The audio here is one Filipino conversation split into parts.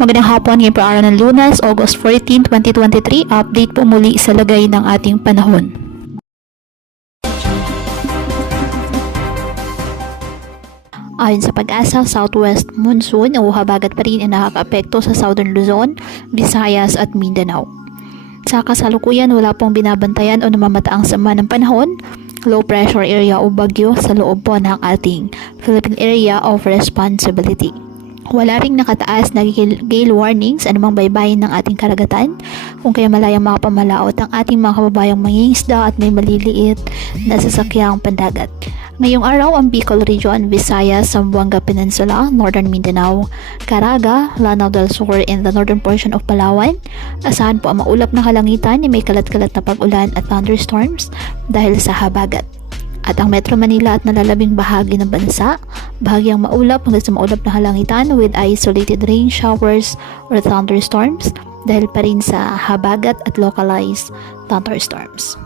Magandang hapon, ngayon po araw ng Lunes, August 14, 2023. Update po muli sa lagay ng ating panahon. Ayon sa Pag-asa, southwest monsoon o habagat pa rin ang nakakaapekto sa Southern Luzon, Visayas at Mindanao. Sa kasalukuyan, wala pong binabantayan o namamataang sama ng panahon, low pressure area o bagyo sa loob po ng ating Philippine Area of Responsibility. Wala ring nakataas na gale warnings anumang baybayin ng ating karagatan, kung kaya malayang makapamalaot ang ating mga kababayang mangingisda at may maliliit na sasakyang pandagat. Ngayong araw, ang Bicol Region, Visayas, Zamboanga Peninsula, Northern Mindanao, Caraga, Lanao del Sur, and the northern portion of Palawan, asahan po ang maulap na kalangitan ni may kalat-kalat na pag-ulan at thunderstorms dahil sa habagat. At ang Metro Manila at nalalabing bahagi ng bansa, bahagyang maulap hanggang sa maulap na halangitan with isolated rain showers or thunderstorms dahil pa rin sa habagat at localized thunderstorms.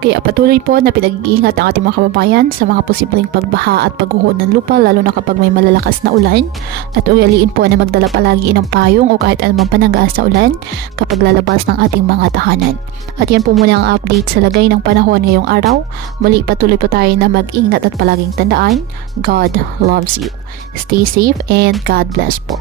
Kaya patuloy po na pinag-iingat ang ating mga kababayan sa mga posibleng pagbaha at pagguho ng lupa, lalo na kapag may malalakas na ulan, at ugaliin po na magdala palagi ng payong o kahit anumang panangga sa ulan kapag lalabas ng ating mga tahanan. At yan po muna ang update sa lagay ng panahon ngayong araw. Muli patuloy po tayo na mag-ingat at palaging tandaan, God loves you. Stay safe and God bless po.